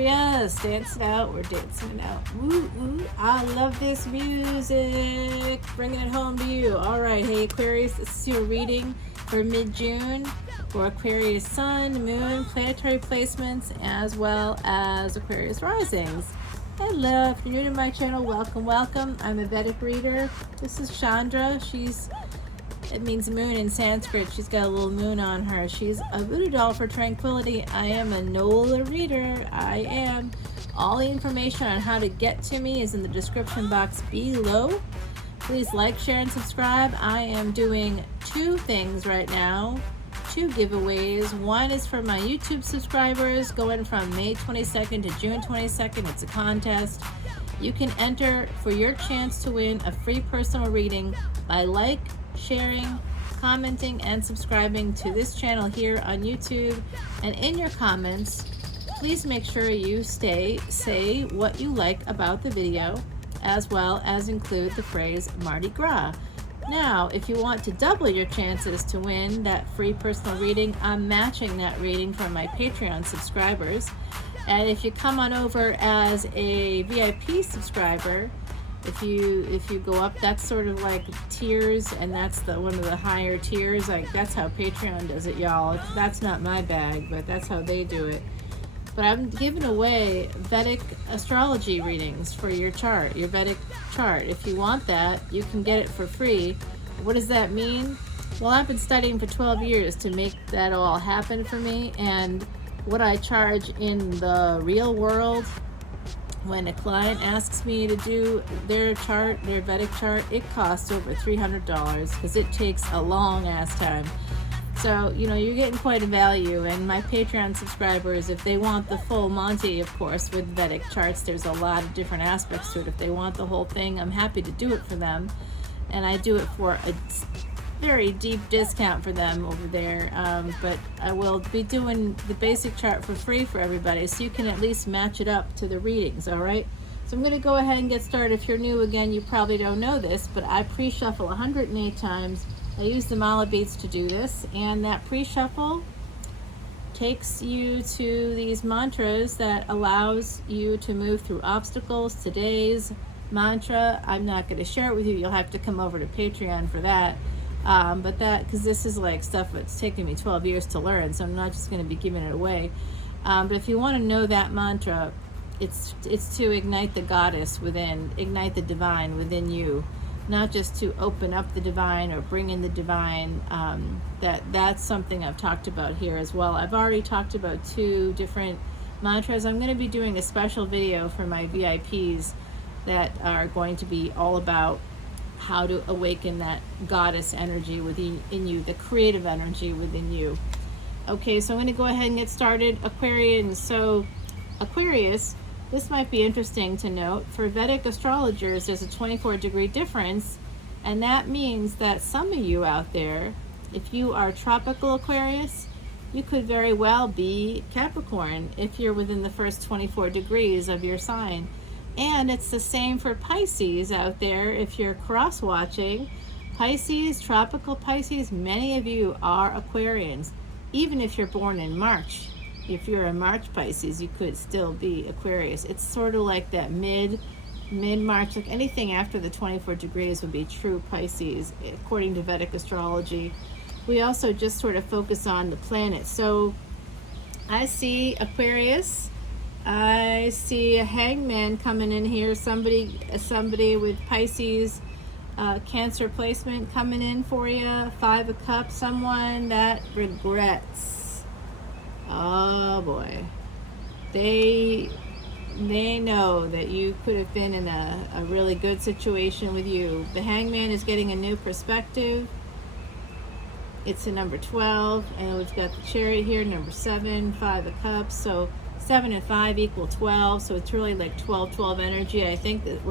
Aquarius, dance it out. We're dancing it out. Woo, woo. I love this music. Bringing it home to you. All right. Hey, Aquarius, this is your reading for mid-June for Aquarius Sun, Moon, planetary placements, as well as Aquarius risings. Hello. If you're new to my channel, welcome, welcome. I'm a Vedic reader. This is Chandra. It means moon in Sanskrit. She's got a little moon on her. She's a voodoo doll for tranquility. I am a NOLA reader. I am. All the information on how to get to me is in the description box below. Please like, share, and subscribe. I am doing two things right now. Two giveaways. One is for my YouTube subscribers going from May 22nd to June 22nd. It's a contest. You can enter for your chance to win a free personal reading by sharing, commenting, and subscribing to this channel here on YouTube. And in your comments, please make sure you say what you like about the video, as well as include the phrase Mardi Gras. Now, if you want to double your chances to win that free personal reading, I'm matching that reading for my Patreon subscribers. And if you come on over as a VIP subscriber, if you go up, that's sort of like tiers, and that's one of the higher tiers. Like, that's how Patreon does it, y'all. That's not my bag, but that's how they do it. But I'm giving away Vedic astrology readings for your chart, your Vedic chart. If you want that, you can get it for free. What does that mean? Well, I've been studying for 12 years to make that all happen for me, and what I charge in the real world, when a client asks me to do their chart, their Vedic chart, it costs over $300 because it takes a long ass time. So, you're getting quite a value. And my Patreon subscribers, if they want the full Monty, of course, with Vedic charts, there's a lot of different aspects to it. If they want the whole thing, I'm happy to do it for them. And I do it for a very deep discount for them over there. But I will be doing the basic chart for free for everybody, so you can at least match it up to the readings, all right? So I'm going to go ahead and get started. If you're new, again, you probably don't know this, but I pre-shuffle 108 times. I use the mala beads to do this, and that pre-shuffle takes you to these mantras that allows you to move through obstacles. Today's mantra, I'm not going to share it with you. You'll have to come over to Patreon for that. But because this is like stuff that's taken me 12 years to learn, so I'm not just going to be giving it away. But if you want to know that mantra, it's to ignite the goddess within, ignite the divine within you, not just to open up the divine or bring in the divine. That's something I've talked about here as well. I've already talked about 2 different mantras. I'm going to be doing a special video for my VIPs that are going to be all about how to awaken that goddess energy within you, the creative energy within you. Okay, so I'm going to go ahead and get started. Aquarians. So Aquarius, this might be interesting to note. For Vedic astrologers, there's a 24-degree difference, and that means that some of you out there, if you are tropical Aquarius, you could very well be Capricorn if you're within the first 24 degrees of your sign. And it's the same for Pisces out there. If you're cross-watching, Pisces, tropical Pisces, many of you are Aquarians. Even if you're born in March, if you're a March Pisces, you could still be Aquarius. It's sort of like that mid-March, like anything after the 24 degrees would be true Pisces, according to Vedic astrology. We also just sort of focus on the planets. So I see Aquarius. I see a hangman coming in here, somebody with Pisces, Cancer placement coming in for you. 5 of Cups, someone that regrets. Oh boy. They know that you could have been in a really good situation with you. The hangman is getting a new perspective. It's a number 12, and we've got the Chariot here, number 7, 5 of Cups. So 7 and 5 equal 12, so it's really like 12-12 energy. I think that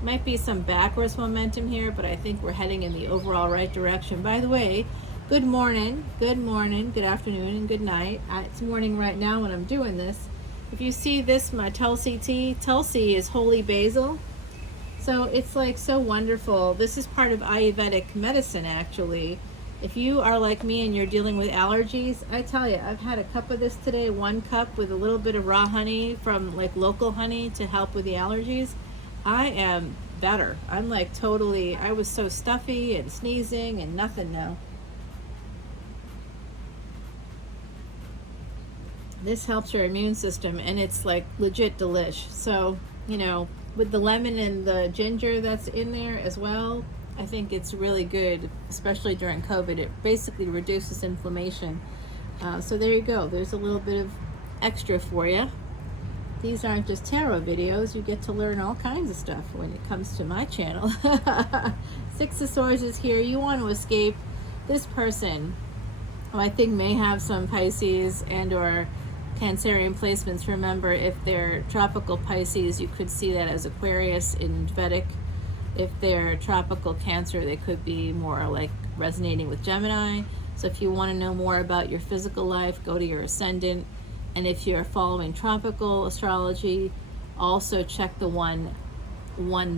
might be some backwards momentum here, but I think we're heading in the overall right direction. By the way, good morning, good afternoon, and good night. It's morning right now when I'm doing this. If you see this, my Tulsi tea, Tulsi is holy basil. So it's like so wonderful. This is part of Ayurvedic medicine, actually. If you are like me and you're dealing with allergies, I tell you, I've had a cup of this today, 1 cup with a little bit of raw honey from like local honey to help with the allergies. I am better. I'm like totally, I was so stuffy and sneezing and nothing now. This helps your immune system, and it's like legit delish. So, you know, with the lemon and the ginger that's in there as well, I think it's really good, especially during COVID. It basically reduces inflammation. So there you go. There's a little bit of extra for you. These aren't just tarot videos. You get to learn all kinds of stuff when it comes to my channel. Six of Swords is here. You want to escape this person, who I think may have some Pisces and or Cancerian placements. Remember, if they're tropical Pisces, you could see that as Aquarius in Vedic. If they're tropical Cancer, they could be more like resonating with Gemini. So if you want to know more about your physical life, go to your ascendant. And if you're following tropical astrology, also check the one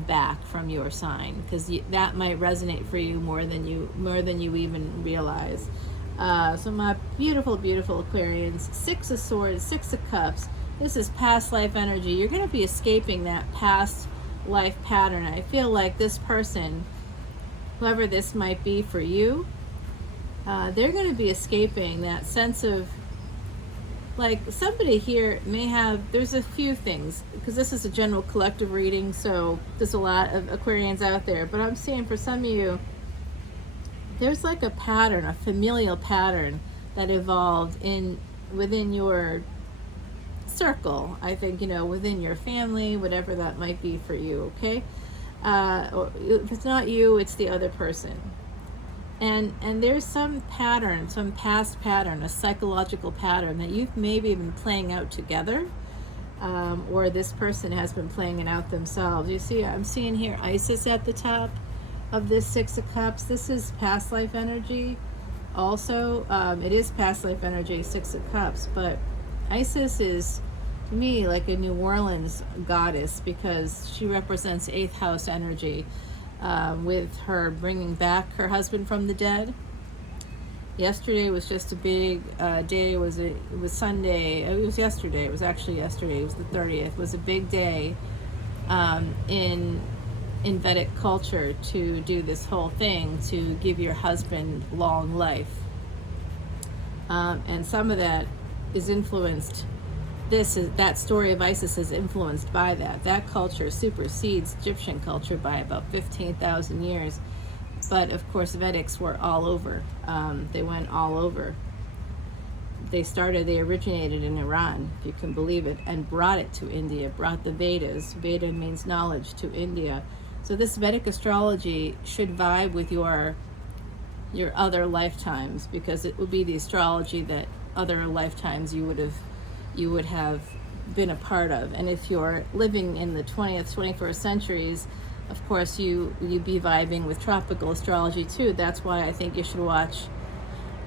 back from your sign, because that might resonate for you more than you even realize. So my beautiful, beautiful Aquarians, Six of Swords, Six of Cups. This is past life energy. You're going to be escaping that past life pattern. I feel like this person, whoever this might be for you, they're going to be escaping that sense of, like, somebody here may have, there's a few things, because this is a general collective reading, so there's a lot of Aquarians out there, but I'm seeing for some of you, there's like a pattern, a familial pattern that evolved within your circle. I think, you know, within your family, whatever that might be for you, okay? Or if it's not you, it's the other person. And there's some pattern, some past pattern, a psychological pattern that you've maybe been playing out together, or this person has been playing it out themselves. You see, I'm seeing here Isis at the top of this Six of Cups. This is past life energy also. It is past life energy, Six of Cups, but Isis is, to me, like a New Orleans goddess, because she represents 8th house energy, with her bringing back her husband from the dead. Yesterday was just a big day. It was Sunday. It was yesterday. It was actually yesterday. It was the 30th. It was a big day in Vedic culture to do this whole thing to give your husband long life. And some of that is influenced. That story of Isis is influenced by that. That culture supersedes Egyptian culture by about 15,000 years. But of course, Vedics were all over. They went all over. They originated in Iran, if you can believe it, and brought it to India, brought the Vedas. Veda means knowledge, to India. So this Vedic astrology should vibe with your other lifetimes, because it would be the astrology that other lifetimes you would have been a part of. And if you're living in the 20th, 21st centuries, of course you'd be vibing with tropical astrology too. That's why I think you should watch,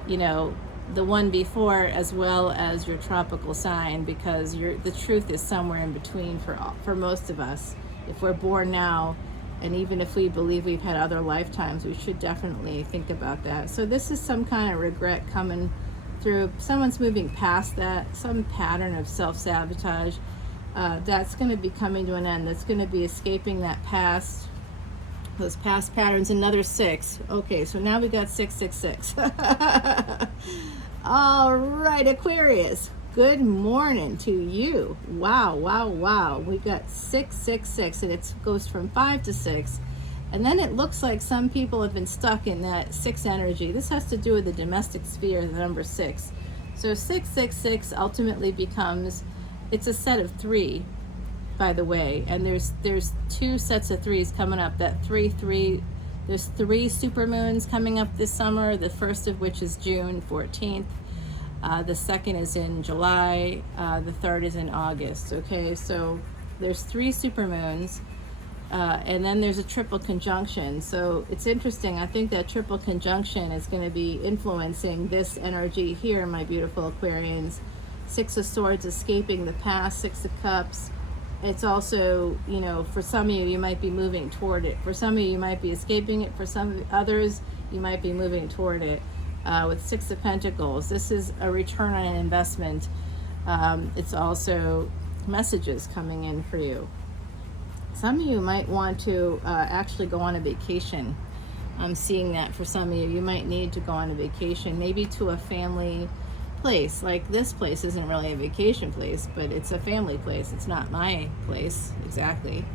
you know, the one before as well as your tropical sign, because the truth is somewhere in between for most of us. If we're born now, and even if we believe we've had other lifetimes, we should definitely think about that. So this is some kind of regret coming through. Someone's moving past that, some pattern of self-sabotage. That's going to be coming to an end. That's going to be escaping that past, those past patterns. Another 6. Okay, so now we got 666. All right, Aquarius. Good morning to you. Wow, wow, wow. We got 666, and it goes from 5 to 6. And then it looks like some people have been stuck in that 6 energy. This has to do with the domestic sphere, the number 6. So 666 ultimately becomes, it's a set of 3, by the way. And there's 2 sets of 3s coming up. That 3, there's 3 supermoons coming up this summer, the first of which is June 14th. The second is in July, the third is in August, okay? So there's 3 supermoons, and then there's a triple conjunction. So it's interesting. I think that triple conjunction is going to be influencing this energy here, my beautiful Aquarians. 6 of Swords, escaping the past, 6 of Cups. It's also, you know, for some of you, you might be moving toward it. For some of you, you might be escaping it. For some others, you might be moving toward it. With Six of Pentacles, this is a return on an investment. It's also messages coming in for you. Some of you might want to actually go on a vacation. I'm seeing that for some of you. You might need to go on a vacation, maybe to a family place. Like this place isn't really a vacation place, but it's a family place. It's not my place exactly.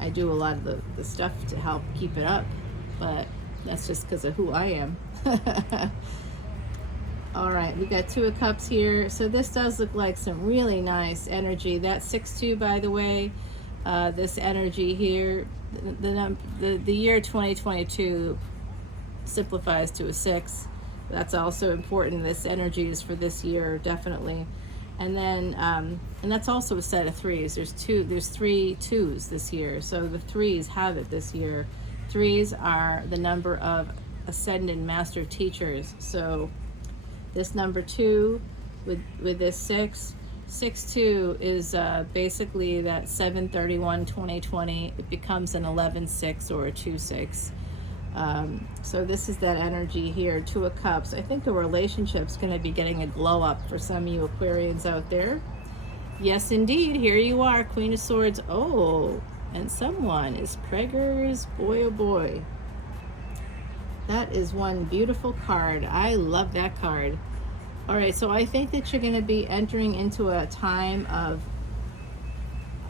I do a lot of the stuff to help keep it up, but that's just because of who I am. All right, we got Two of Cups here. So this does look like some really nice energy. That's 6-2, by the way. This energy here, the year 2022 simplifies to a 6. That's also important. This energy is for this year, definitely. And then, and that's also a set of 3s. There's 3 2s this year. So the 3s have it this year. 3s are the number of ascendant master teachers. So this number 2 with this 6-2 is basically that 7/31/2020. It becomes an 11-6 or a 2-6. So this is that energy here, Two of Cups. I think the relationship's going to be getting a glow up for some of you Aquarians out there. Yes, indeed. Here you are, Queen of Swords. Oh, and someone is preggers. Boy, oh boy. That is one beautiful card. I love that card. All right, so I think that you're going to be entering into a time of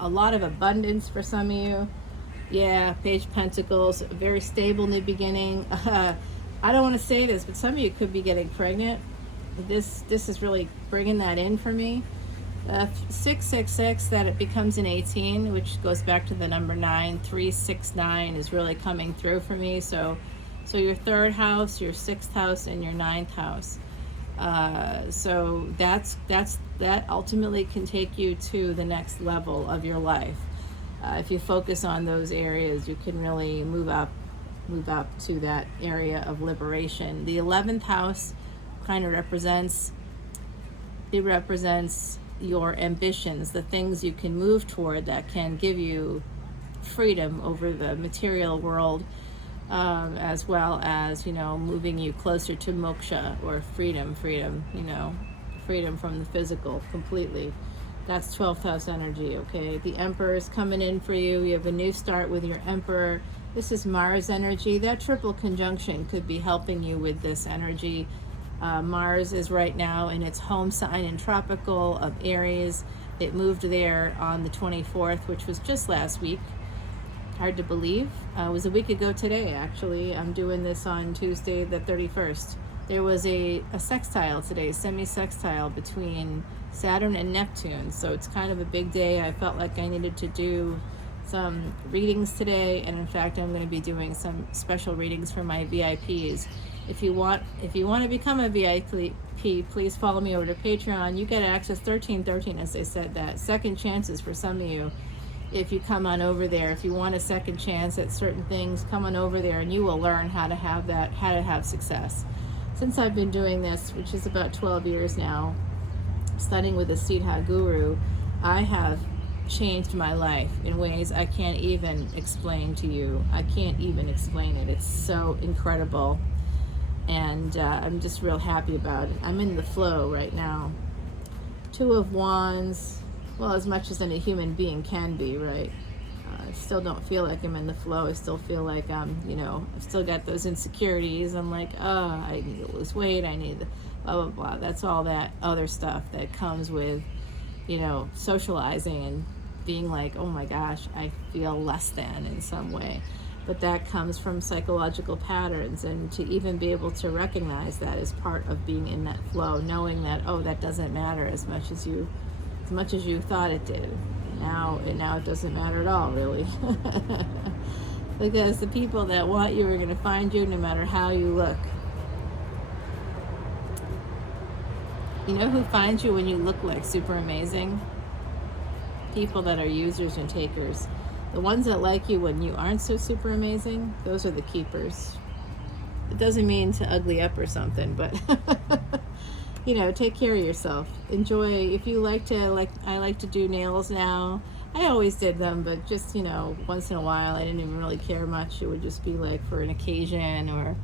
a lot of abundance for some of you. Yeah, Page of Pentacles, very stable in the beginning. I don't want to say this, but some of you could be getting pregnant. This is really bringing that in for me. 666, that it becomes an 18, which goes back to the number 9. 369 is really coming through for me. So your 3rd house, your 6th house, and your 9th house. So that ultimately can take you to the next level of your life. If you focus on those areas, you can really move up to that area of liberation. The 11th house kind of represents your ambitions, the things you can move toward that can give you freedom over the material world, as well as, moving you closer to moksha, or freedom, freedom from the physical completely. That's 12th house energy, okay? The Emperor is coming in for you. You have a new start with your Emperor. This is Mars energy. That triple conjunction could be helping you with this energy. Mars is right now in its home sign in tropical of Aries. It moved there on the 24th, which was just last week. Hard to believe. It was a week ago today, actually. I'm doing this on Tuesday the 31st. There was a sextile today, semi-sextile between Saturn and Neptune, so it's kind of a big day. I felt like I needed to do some readings today, and in fact I'm going to be doing some special readings for my VIPs. If you want to become a VIP, please follow me over to Patreon. You get access 1313, as I said, that second chances for some of you. If you come on over there, if you want a second chance at certain things, come on over there and you will learn how to have success. Since I've been doing this, which is about 12 years now, studying with a Siddha guru, I have changed my life in ways I can't even explain to you. I can't even explain it. It's so incredible. And I'm just real happy about it. I'm in the flow right now. Two of Wands, well, as much as a human being can be, right? I still don't feel like I'm in the flow. I still feel like I've still got those insecurities. I'm like, I need to lose weight. I need blah, blah, blah. That's all that other stuff that comes with, socializing and being like, oh my gosh, I feel less than in some way. But that comes from psychological patterns, and to even be able to recognize that is part of being in that flow, knowing that, that doesn't matter as much as you thought it did. Now it doesn't matter at all, really. Because the people that want you are going to find you no matter how you look. You know who finds you when you look like super amazing? People that are users and takers. The ones that like you when you aren't so super amazing, those are the keepers. It doesn't mean to ugly up or something, but take care of yourself. Enjoy. If you like to, I like to do nails now. I always did them, but just, you know, once in a while. I didn't even really care much. It would just be like for an occasion, or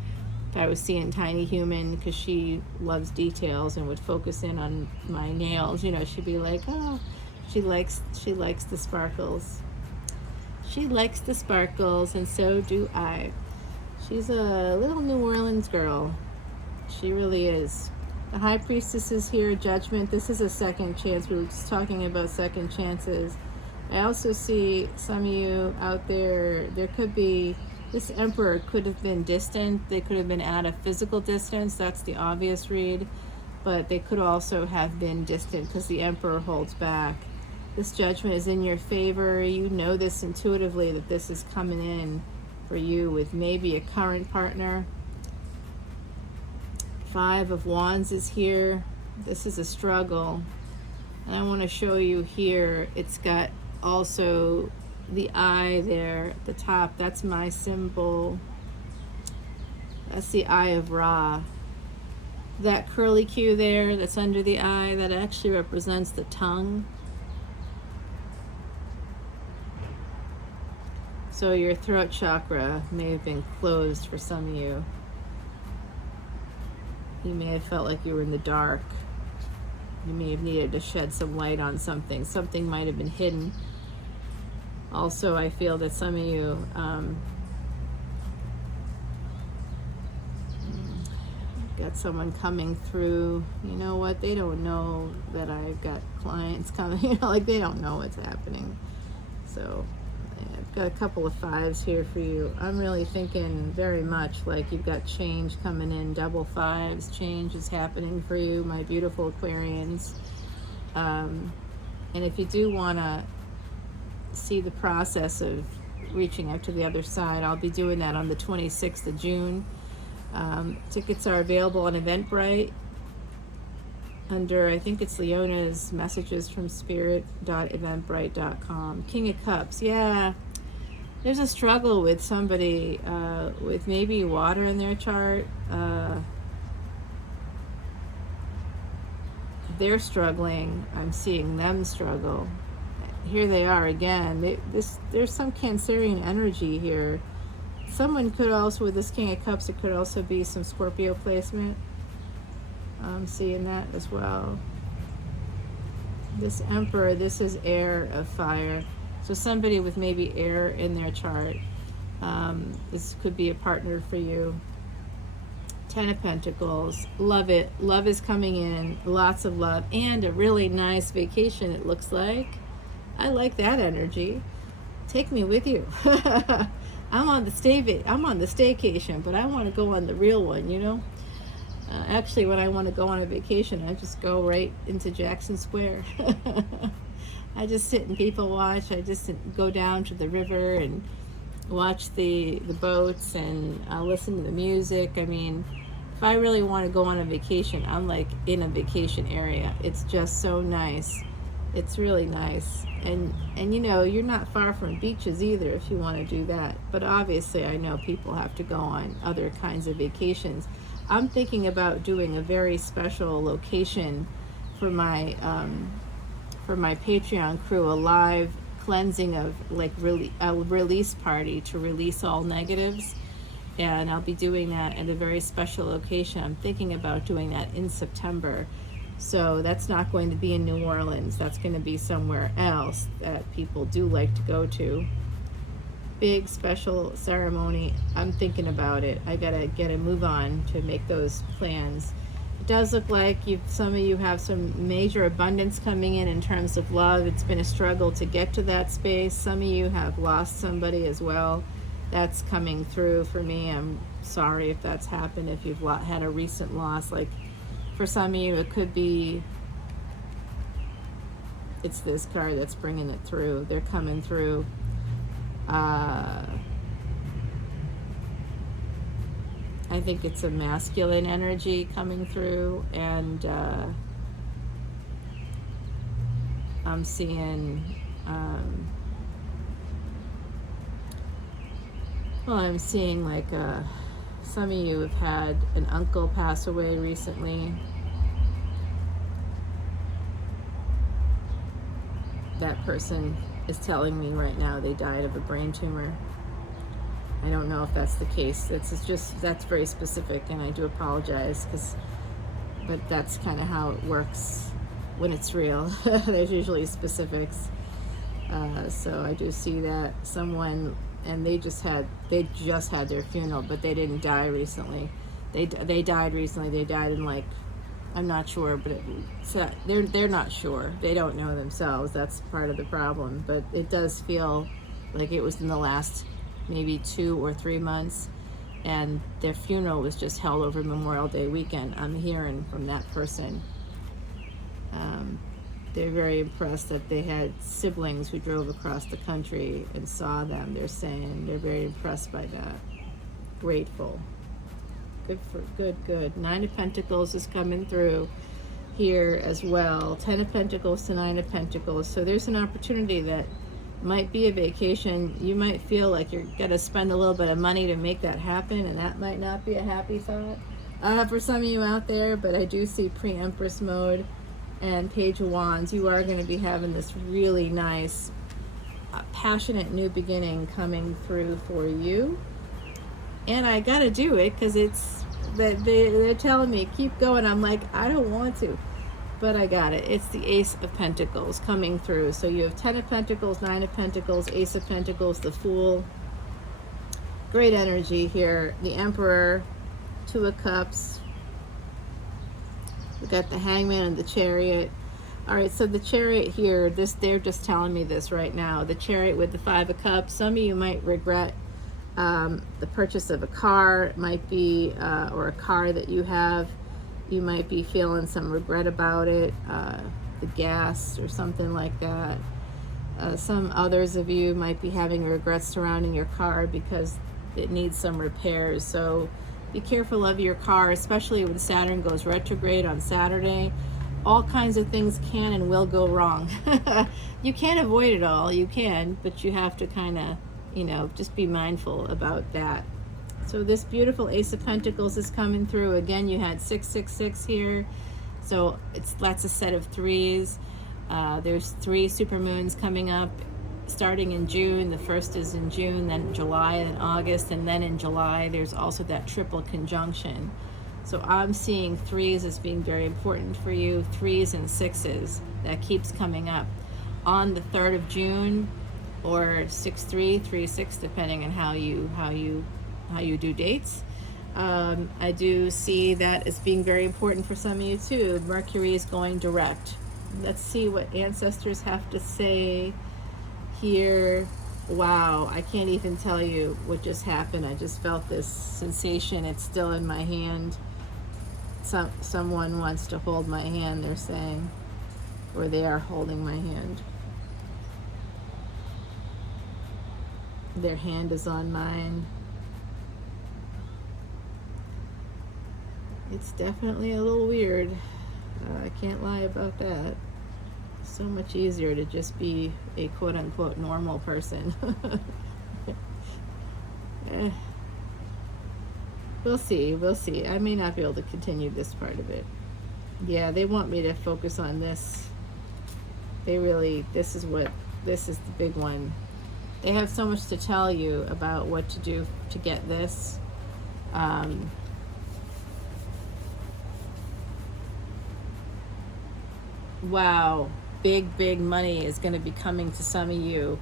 if I was seeing Tiny Human, because she loves details and would focus in on my nails, you know, she'd be like, oh, she likes the sparkles. She likes the sparkles, and so do I. She's a little New Orleans girl. She really is. The High Priestess is here, Judgment. This is a second chance. We were just talking about second chances. I also see some of you out there, there could be, this Emperor could have been distant. They could have been at a physical distance. That's the obvious read. But they could also have been distant because the Emperor holds back. This Judgment is in your favor. You know this intuitively, that this is coming in for you with maybe a current partner. Five of Wands is here. This is a struggle. And I want to show you here, it's got also the eye there at the top. That's my symbol. That's the Eye of Ra. That curly Q there that's under the eye, that actually represents the tongue. So your throat chakra may have been closed for some of you. You may have felt like you were in the dark. You may have needed to shed some light on something. Something might have been hidden. Also, I feel that some of you got someone coming through. You know what? They don't know that I've got clients coming. You know, like they don't know what's happening. So I've got a couple of fives here for you. I'm really thinking very much like you've got change coming in. Double fives. Change is happening for you, my beautiful Aquarians. And if you do want to see the process of reaching out to the other side, I'll be doing that on the 26th of June. Tickets are available on Eventbrite under, I think it's Leona's Messages from Spirit.eventbrite.com. King of Cups, yeah. There's a struggle with somebody with maybe water in their chart. They're struggling. I'm seeing them struggle. Here they are again. There's some Cancerian energy here. Someone could also, with this King of Cups, it could also be some Scorpio placement. I'm seeing that as well. This Emperor, this is air of fire. So somebody with maybe air in their chart. This could be a partner for you. Ten of Pentacles. Love it. Love is coming in. Lots of love. And a really nice vacation, it looks like. I like that energy. Take me with you. I'm on the staycation, but I want to go on the real one, you know? Actually, when I want to go on a vacation, I just go right into Jackson Square. I just sit and people watch. I just go down to the river and watch the boats, and I'll listen to the music. I mean, if I really want to go on a vacation, I'm like in a vacation area. It's just so nice. It's really nice. And you know, you're not far from beaches either if you want to do that. But obviously, I know people have to go on other kinds of vacations. I'm thinking about doing a very special location for my Patreon crew, a live cleansing of like a release party to release all negatives. And I'll be doing that at a very special location. I'm thinking about doing that in September. So that's not going to be in New Orleans. That's going to be somewhere else that people do like to go to. Big special ceremony. I'm thinking about it. I gotta get a move on to make those plans. It does look like some of you have some major abundance coming in terms of love. It's been a struggle to get to that space. Some of you have lost somebody as well. That's coming through for me. I'm sorry if that's happened, if you've had a recent loss. Like, for some of you, it could be, it's this card that's bringing it through. They're coming through. I think it's a masculine energy coming through, and I'm seeing, I'm seeing like some of you have had an uncle pass away recently. That person is telling me right now they died of a brain tumor. I don't know if that's the case. That's very specific, and I do apologize, but that's kind of how it works when it's real. There's usually specifics. So I do see that someone, and they just had their funeral, but they didn't die recently. They died recently. They died in, like, I'm not sure, but they're not sure. They don't know themselves. That's part of the problem. But it does feel like it was in the last maybe 2 or 3 months, and their funeral was just held over Memorial Day weekend. I'm hearing from that person. They're very impressed that they had siblings who drove across the country and saw them. They're saying they're very impressed by that. Grateful. Good. 9 of Pentacles is coming through here as well. 10 of Pentacles to 9 of Pentacles. So there's an opportunity that might be a vacation. You might feel like you're gonna spend a little bit of money to make that happen, and that might not be a happy thought for some of you out there. But I do see pre-Empress mode and Page of Wands. You are going to be having this really nice, passionate new beginning coming through for you. And I got to do it because they're telling me keep going. I'm like, I don't want to, but I got it. It's the Ace of Pentacles coming through. So you have 10 of Pentacles, 9 of Pentacles, Ace of Pentacles, the Fool. Great energy here. The Emperor, 2 of Cups. We got the Hangman and the Chariot. All right, so the Chariot here, they're just telling me this right now. The Chariot with the 5 of Cups. Some of you might regret the purchase of a car. It might be, or a car that you have. You might be feeling some regret about it, the gas or something like that. Some others of you might be having regrets surrounding your car because it needs some repairs. So be careful of your car, especially when Saturn goes retrograde on Saturday. All kinds of things can and will go wrong. You can't avoid it all, you can, but you have to kind of, just be mindful about that. So this beautiful Ace of Pentacles is coming through. Again, you had 666 here. So that's a set of 3s. There's 3 supermoons coming up starting in June. The first is in June, then July, then August, and then in July there's also that triple conjunction. So I'm seeing 3s as being very important for you. 3s and 6s, that keeps coming up on the 3rd of June, or 6-3, 3-6, depending on how you do dates. I do see that as being very important for some of you too. Mercury is going direct. Let's see what ancestors have to say here. Wow, I can't even tell you what just happened. I just felt this sensation. It's still in my hand. Someone wants to hold my hand, they're saying, or they are holding my hand. Their hand is on mine. It's definitely a little weird. I can't lie about that. So much easier to just be a quote-unquote normal person. We'll see. I may not be able to continue this part of it. Yeah, they want me to focus on this. This is the big one. They have so much to tell you about what to do to get this. Wow, big money is going to be coming to some of you.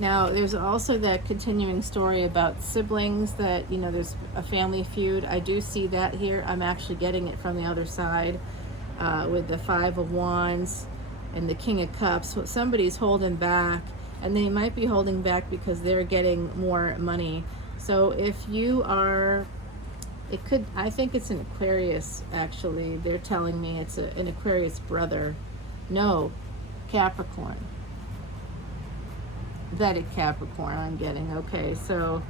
Now, there's also that continuing story about siblings that, there's a family feud. I do see that here. I'm actually getting it from the other side with the 5 of Wands and the King of Cups. Somebody's holding back, and they might be holding back because they're getting more money. So if you are, I think it's an Aquarius, actually. They're telling me it's an Aquarius brother. No, Capricorn. Vedic Capricorn I'm getting. Okay, so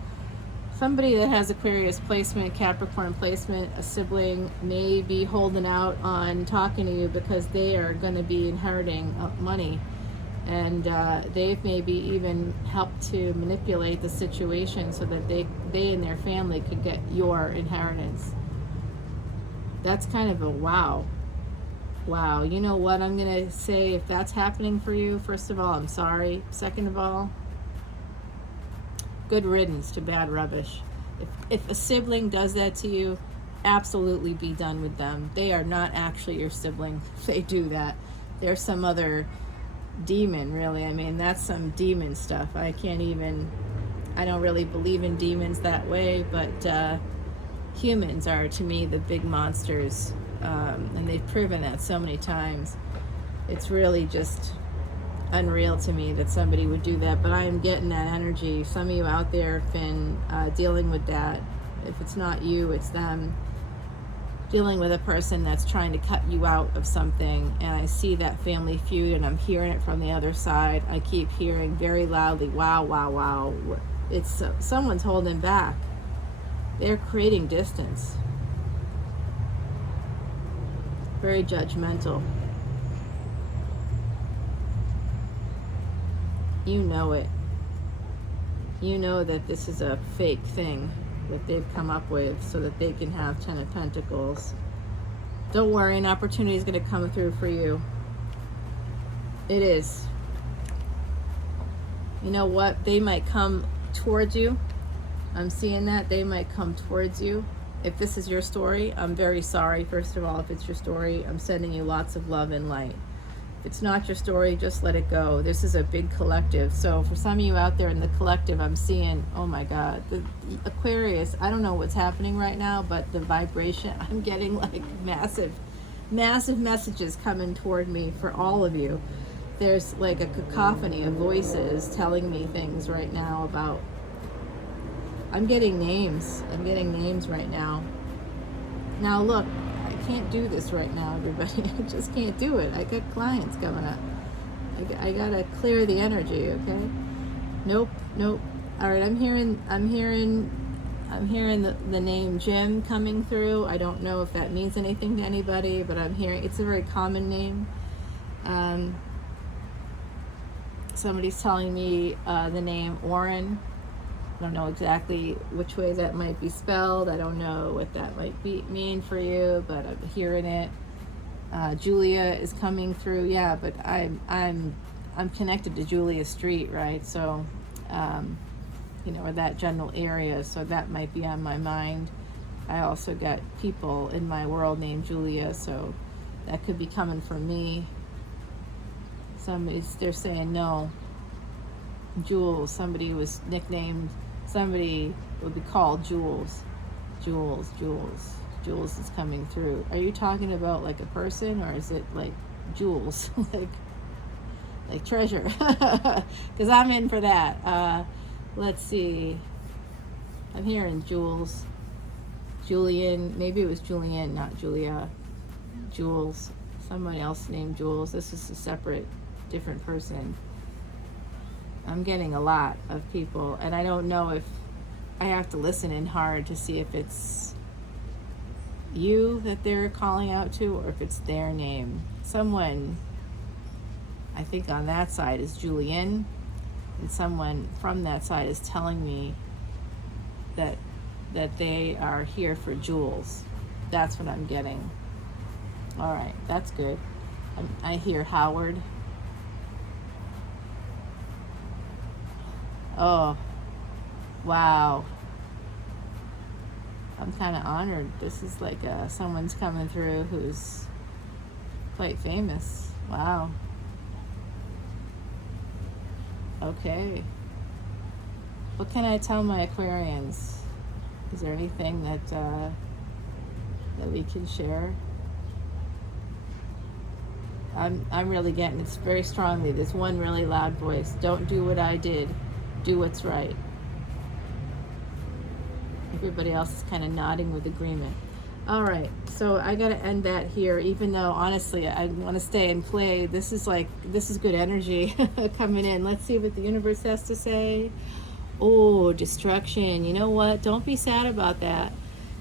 somebody that has Aquarius placement, Capricorn placement, a sibling may be holding out on talking to you because they are going to be inheriting money, and they've maybe even helped to manipulate the situation so that they and their family could get your inheritance. That's kind of a wow. Wow, you know what I'm going to say? If that's happening for you, first of all, I'm sorry. Second of all, good riddance to bad rubbish. If a sibling does that to you, absolutely be done with them. They are not actually your sibling if they do that. They're some other demon, really. I mean, that's some demon stuff. I don't really believe in demons that way, but humans are, to me, the big monsters. And they've proven that so many times. It's really just unreal to me that somebody would do that, but I am getting that energy. Some of you out there have been dealing with that. If it's not you, it's them. Dealing with a person that's trying to cut you out of something, and I see that family feud, and I'm hearing it from the other side. I keep hearing very loudly, wow, wow, wow. It's someone's holding back. They're creating distance. Very judgmental. You know it. You know that this is a fake thing that they've come up with so that they can have 10 of Pentacles. Don't worry, an opportunity is going to come through for you. It is. You know what? They might come towards you. I'm seeing that. They might come towards you. If this is your story, I'm very sorry. First of all, if it's your story, I'm sending you lots of love and light. If it's not your story, just let it go. This is a big collective. So for some of you out there in the collective, I'm seeing, oh my God, the Aquarius, I don't know what's happening right now, but the vibration, I'm getting like massive messages coming toward me for all of you. There's like a cacophony of voices telling me things right now about, I'm getting names right now. Now look, I can't do this right now, everybody. I just can't do it. I got clients coming up. I gotta clear the energy, okay? Nope. All right, I'm hearing the name Jim coming through. I don't know if that means anything to anybody, but I'm hearing it's a very common name. Somebody's telling me the name Orrin. I don't know exactly which way that might be spelled. I don't know what that might mean for you, but I'm hearing it. Julia is coming through. Yeah, but I'm connected to Julia Street, right? So, or that general area. So that might be on my mind. I also got people in my world named Julia, so that could be coming from me. They're saying no. Jules, somebody was nicknamed. Somebody would be called Jules. Jules is coming through. Are you talking about like a person, or is it like jewels, like treasure? Because I'm in for that. Let's see. I'm hearing Jules, Julian. Maybe it was Julian, not Julia. Jules. Somebody else named Jules. This is a separate, different person. I'm getting a lot of people, and I don't know if I have to listen in hard to see if it's you that they're calling out to or if it's their name. Someone, I think on that side is Julian, and someone from that side is telling me that they are here for Jules. That's what I'm getting. All right, that's good. I hear Howard. Oh, wow. I'm kind of honored. This is like someone's coming through who's quite famous. Wow. Okay. What can I tell my Aquarians? Is there anything that we can share? I'm really getting it very strongly. There's one really loud voice. Don't do what I did. Do what's right. Everybody else is kind of nodding with agreement. All right, so I got to end that here, even though honestly I want to stay and play. This is good energy coming in. Let's see what the universe has to say. Oh, destruction. You know what? Don't be sad about that.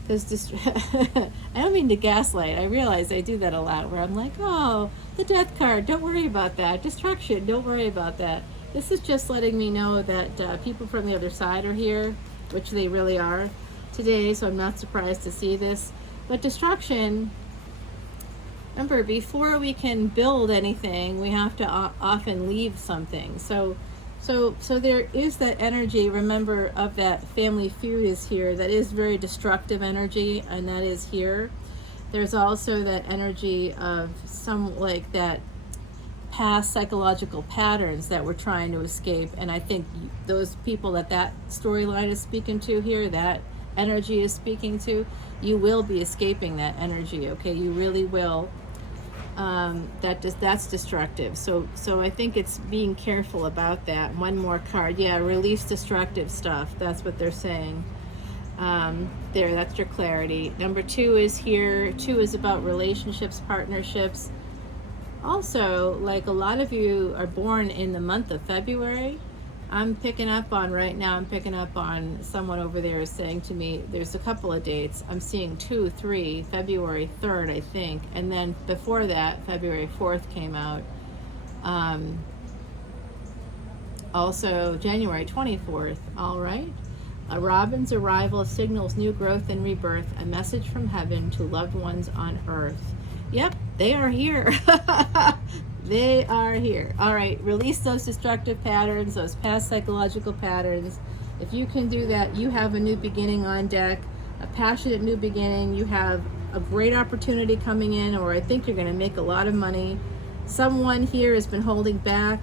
Because I don't mean to gaslight. I realize I do that a lot where I'm like, oh, the death card, don't worry about that. Destruction, don't worry about that. This is just letting me know that people from the other side are here, which they really are today, so I'm not surprised to see this. But destruction, remember, before we can build anything, we have to often leave something. So there is that energy, remember, of that family feud is here. That is very destructive energy, and that is here. There's also that energy of some, like, that past psychological patterns that we're trying to escape. And I think those people that storyline is speaking to here, that energy is speaking to, you will be escaping that energy, okay? You really will. That's destructive. So I think it's being careful about that. One more card. Yeah, release destructive stuff. That's what they're saying. There, that's your clarity. Number 2 is here. 2 is about relationships, partnerships. Also, like, a lot of you are born in the month of February. I'm picking up on someone over there is saying to me, there's a couple of dates. I'm seeing 2, 3, February 3rd, I think. And then before that, February 4th came out. Also, January 24th. All right. A robin's arrival signals new growth and rebirth, a message from heaven to loved ones on earth. Yep, they are here. They are here. All right, release those destructive patterns, those past psychological patterns. If you can do that, you have a new beginning on deck, a passionate new beginning. You have a great opportunity coming in, or I think you're going to make a lot of money. Someone here has been holding back.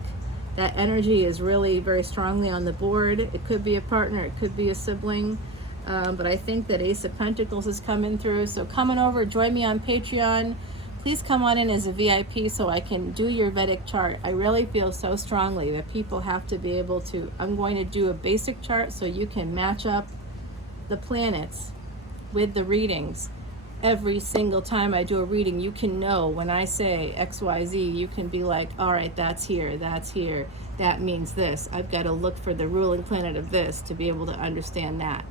That energy is really very strongly on the board. It could be a partner, it could be a sibling. But I think that Ace of Pentacles is coming through. So coming over, join me on Patreon. Please come on in as a VIP so I can do your Vedic chart. I really feel so strongly that people have to be able to, I'm going to do a basic chart so you can match up the planets with the readings. Every single time I do a reading, you can know when I say XYZ, you can be like, all right, that's here, that means this. I've got to look for the ruling planet of this to be able to understand that.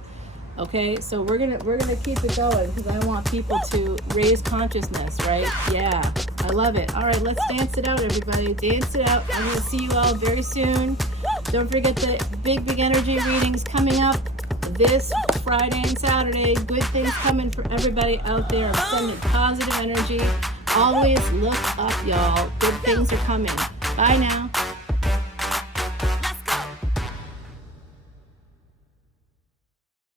Okay, so we're gonna keep it going because I want people to raise consciousness, right? Yeah, I love it. All right, let's dance it out, everybody. Dance it out. I'm gonna see you all very soon. Don't forget the big energy readings coming up this Friday and Saturday. Good things coming for everybody out there. I'm sending positive energy. Always look up, y'all. Good things are coming. Bye now.